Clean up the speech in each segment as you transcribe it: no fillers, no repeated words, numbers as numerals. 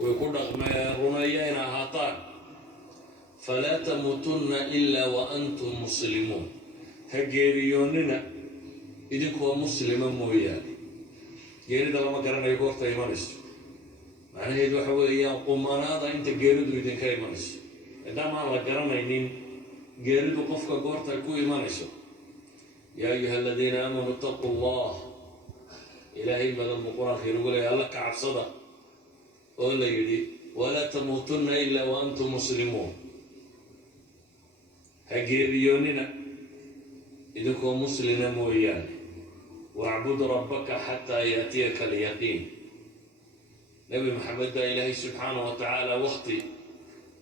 ويكون ما رمينا هاتان فلا تموتن إلا وأنتم مسلمون هجيريوننا إذن كوا مسلما مويا جيري دلما قرنا يقول تيمانس معنى هيدو حواليا قمانا دا انت جيري دو إذن كيمانس إذا ما الله قرنا إنين جيري دو قفك قورتا كو إيمانسو يا أيها الذين آمنوا اتقوا الله إلهي بدل القرآن خير يقول يا الله كعب صدق ولا يدي ولا تموتن إلا وأنتم مسلمون هجيريوننا إذا كنت مسلما مويان واعبد ربك حتى يأتيك اليقين نبي محمد دا إلهي سبحانه وتعالى وقتي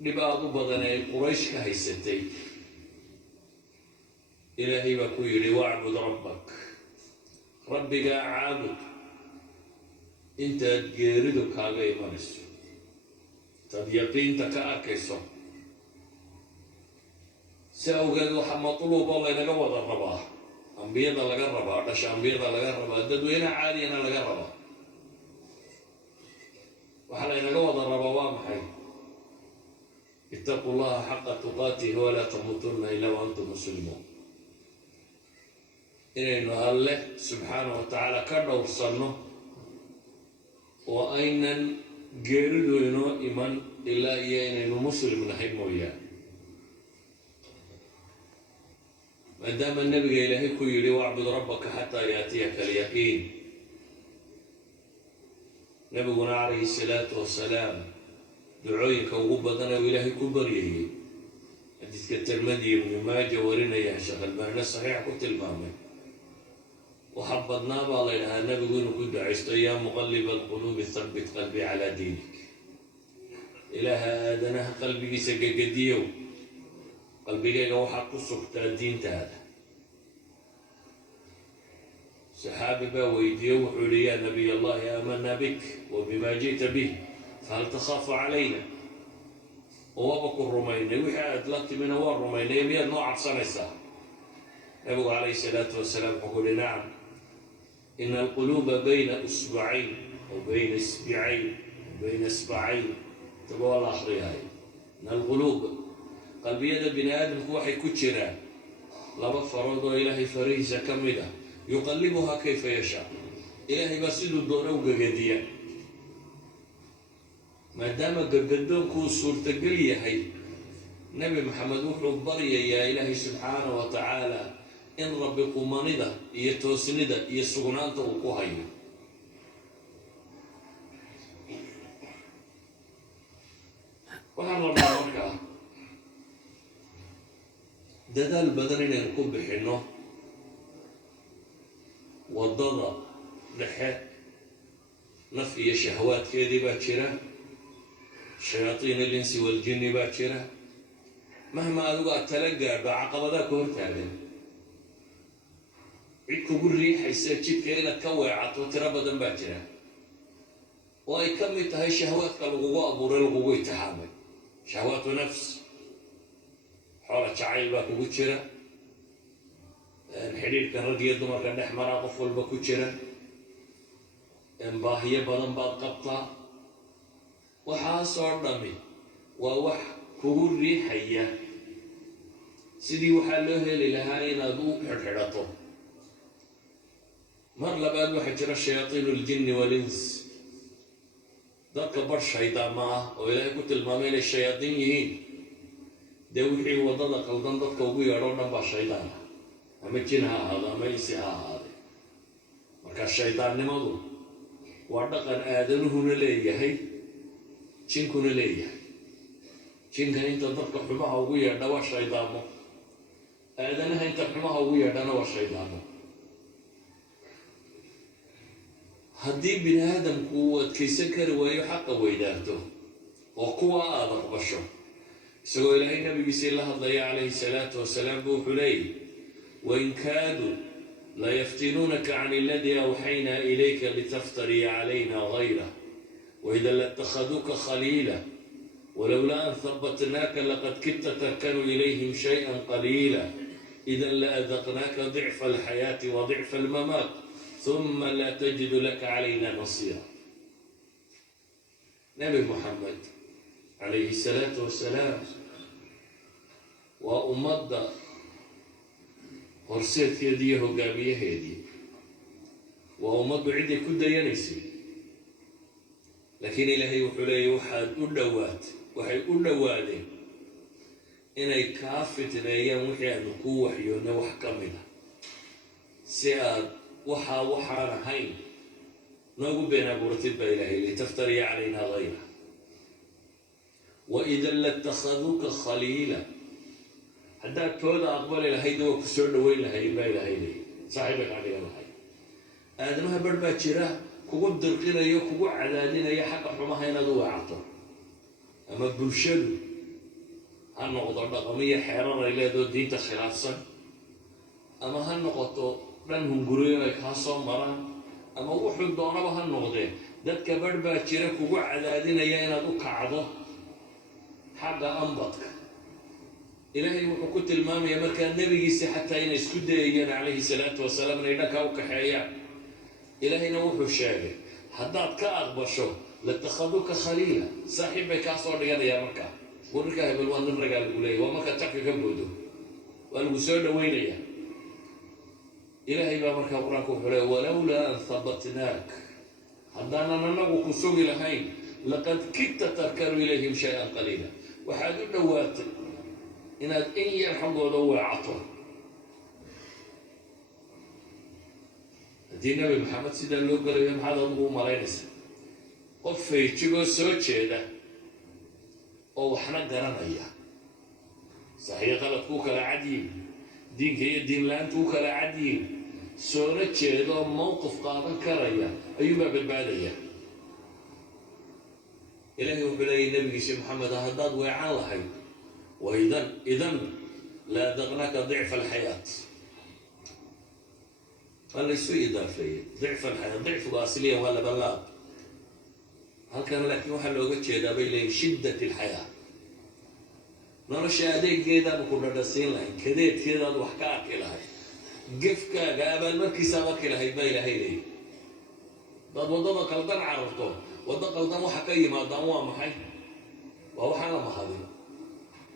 لبعض بدني قريش كهيستي إلهي بكويري واعبد ربك ربك عابد انت تجيردك هذا يمارس تد يقين تكاكيسو سأوجد مطلوب الله ينقوض الرباه أنبياء لقى الرباه دش أنبياء لقى الرباه الددوينة عالية لقى الرباه وحلا ينقوض الرباه وامحي اتقوا الله حق تقاته ولا تموتن إلا وأنتم مسلمون إنه الله سبحانه وتعالى كرر وصلنا وأين جيردو إنه إيمان إلا إنه مسلم نحن وياه ما دام النبي إلهي كيري واعبد ربك حتى يأتيك اليقين نبينا عليه الصلاة والسلام دعويك وغبضنا وإلهي كبريه حديث الترمذي من ماجه ورنا يا شيخ الباني صحيح كنت المامي وحبضنا بالله إلها النبي يقول كنت عشت يا مقلب القلوب ثبت قلبي على دينك إله آدنه قلبي سجديو قلبي هو حق السكت الدين هذا سحابي ويديو وحولي يا نبي الله آمنا بك وبما جئت به فهل تخاف علينا ووابك الرومين وحا أدلت من هو الرومين يبيا نوع بصنسة نبي عليه الصلاة والسلام يقول نعم إن القلوب بين أسبوعين وبين إسبوعين وبين إسبوعين تقول الله أخريها إن القلوب قلبي يد بني آدم هو حيكتشرا لما فرضوا إلهي فريسة كاملة يقلبها كيف يشاء إلهي بسيد الدورة وقدية ما دام قدون كون صورة قلية هي نبي محمد وحبرية يا إلهي سبحانه وتعالى إن ربي قمانده يتوسنده يسغنانته وقوهيه وحن ربنا مركا دادال بدنين ينكب بحنه والضغط لحق نفي شهوات كذي باكرة شياطين الإنس والجن باكرة مهما أدوغا تلقى بعقب ذاك ورتالين عيدكو قري حيسير جيب كينا كوي عطو ترابدا باكرة وأي كم يتهي شهوات كالغوغو أبو رلغوغو يتحامل شهوات نفس حولة شعيل باكو كتشرة الحديد كان ردي يدوما كان نحمر قفل باكو كتشرة باهية بدن بعد قبطة وحاصر دمي ووح كوري حية سيدي وحلوه للهاين أدو حرحرطو مر لبعد وحجر الشياطين الجن والإنس ذاك بر شيطان معه وإلهي كنت المامين الشياطين يهين دوحي وضد قلدان ذاتك وقوي يرونا بالشيطان أما جنها هذا أما يسيها هذا مركا الشيطان نمضو وردقان آدنه نليه جنكو نليه جنكا انت ذاتك حماها وقوي يرنا الشيطان آدنها انت حماها وقوي يرنا الشيطان هدي بني آدم قوة كيسكر ويحق ويدارته وقوة آذر بشر سوى إلهي النبي بسي الله الضياء عليه الصلاة والسلام بوحلي وإن كادوا ليفتنونك عن الذي أوحينا إليك لتفتري علينا غيره وإذا لاتخذوك خليلا ولولا أن ثبتناك لقد كدت تركن إليهم شيئا قليلا إذا لأذقناك ضعف الحياة وضعف الممات ثم لا تجد لك علينا نصيرا نبي محمد عليه الصلاة والسلام وأمضى horseed keedii hogaamiyaheedii waa ummaddu cidii ku dayanaysay laakiin ilaahay wuxuu leeyahay waxay u dhowaadeen inay kaa fitneeyaan wixii aanu kuu waxyoonnay wax ka mida si aad waxaan ahayn noogu been abuurtid baa ilaahay litaftariya calaynaa hayra waidan latakhaduuka khaliila haddaad tooda aqbali lahayd waa ku soo dhoweyn lahayd baa ilaahay leeyahay saaxiibay kaa dhigan lahayd aadamaha barh baa jira kugu dirqinayo kugu cadaadinaya xaqa xumaha inaad u weecato ama bulshadu ha noqdo dhaqamiyo xeerar ay leedoo diinta khilaafsan ama ha noqoto dhan hunguriyo ay kaa soo maraan ama wuxuu doonaba ha noqdee dadka barh baa jira kugu cadaadinaya inaad u kacdo xagga ambadka ilaahay wuxuu ku tilmaamayaa markaa nebigiisa xataa inay isku dayayeen calayhi salaatu wasalaam inay dhankaa u kaxeeyaan ilaahayna wuxuu sheegay haddaad ka aqbasho latakhaduuka khaliila saaxiib bay kaa soo dhiganayaan markaa wararkaa hebel waa nin ragaa lagu leeyahy waa markaa jabka ka boodo waa lagu soo dhowaynayaa ilaahay baa markaa qur-aanka wuxuu leeya walowlaa an habatnaak haddaanan anagu ku sugi lahayn laqad kidta tarkanu ilayhim shay-an qaliila waxaad u dhowaatay inaad in yar xaggooda weecato haddii nabi maxamed sidaa loo galayo maxaad adigu u malaynaysaa qof feejigoo soo jeeda oo waxna garanaya saxiyo qaladkuu kala cadyiin diinka iyo diin la-aantuu kala cadyiin soona jeedaoo mowqif qaadan karaya ayuubaa badbaadaya ilaahay wuxuu leeyahy nabigiisa maxamed ah haddaad weecan lahayd إذن لا ذقناك ضعف الحياة قال لي سوء إضافية ضعف الحياة ضعف الأصلية ولا بلاغ هل كان لكن واحد لو قلت شيء بيلي شدة الحياة نرشي هذيك كذا بكون ردسين لهي كذيت كذا وحكاك لهي قفك قابل مركي سابك لهي بيلي هيلي ضد وضد قلدان عرفته وضد قلدان وحكي ما ضموا محي وهو حالا محاضر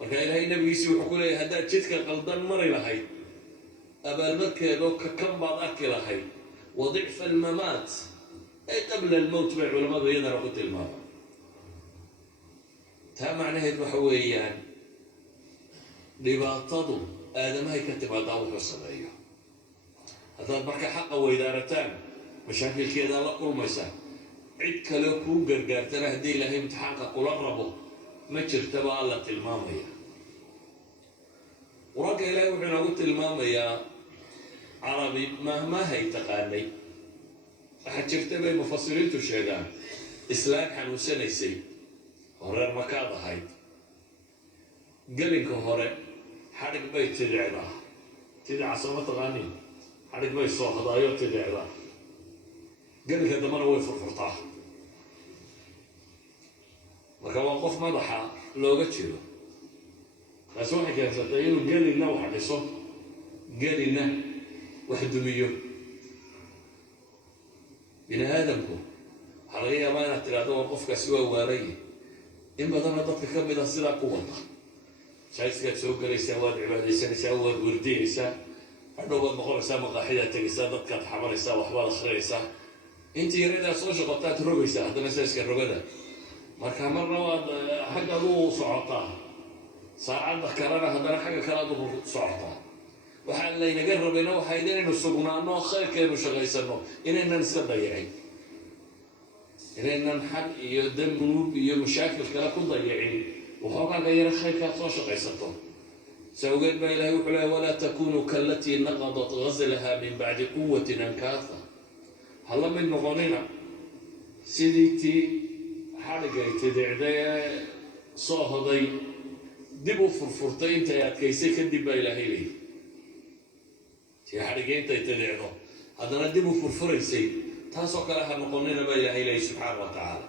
marka ilaahay nabigiisii wuxuu ku leeyahay haddaad jidka qaldan mari lahayd abaalmarkeedoo kakan baad arki lahayd wadicfa almamaat ay qabla almowt bay culamadu iyadana ku tilmaamaan taa macnaheed waxa weeyaan dhibaatadu aadamahay ka timaadaa wuxuu sameeyo haddaad marka xaqa weydaarataan mashaakilkeedaa la kulmaysa cid kale kuu gargaartana haddii ilaahay imtixaanka kula rabo ma jirtaba alla tilmaamaya qur-aanka ilaahay wuxuu inoogu tilmaamayaa carabi mahmahay taqaanay waxaa jirta bay mufasiriintu sheegaan islaan xanuunsanaysay oo reer makaad ahayd gelinka hore xadhig bay tidicdaa tidica sooma taqaaniin xadhig bay soohdaayo tidicdaa gelinka dambana way furfurtaa marka waa qof madaxa looga jiro taasi waxay keensatay inuu gelinna wax dhiso gelinna wax dumiyo bini aadamku waxaa laga yaabaa inaad tidhaahdo war qofkaasi waa waaraya in badanna dadka ka mid ah sidaa ku wada shayskaad soo gelaysaa waad cibaadaysanaysaa waad wardiyaysaa hadhow waad noqonaysaa maqaaxidaad tegaysaa dadkaad xamanaysaa waxbaad akhriyaysaa intii yaradaad soo shaqotaad rogaysaa haddana sayska rogada marka marna waad xaggaad u socotaa saacadda kalena haddana xagga kalead u socotaa waxaa laynaga rabayna waxayd inaynu sugnaano khayrkeenu shaqaysano inaynan iska dayicin inaynan xag iyo danuub iyo mashaakil kale ku dayicin waxoogaaga yara khayrkaad soo shaqaysato sawgeed baa ilahay wuxuu leehay walaa takunuu kallatii naqadat ghaslaha min bacdi quwatin ankaatha ha la mid noqonina sidii tii xadhigay tidicday ee soo hoday dib u furfurtay intay adkaysay kadib baa ilaahay leeyahy tii xadhigay intay tidicdo haddana dib u furfuraysay taasoo kale ha noqonina baa ilaahay leeyahy subxaana wa tacaala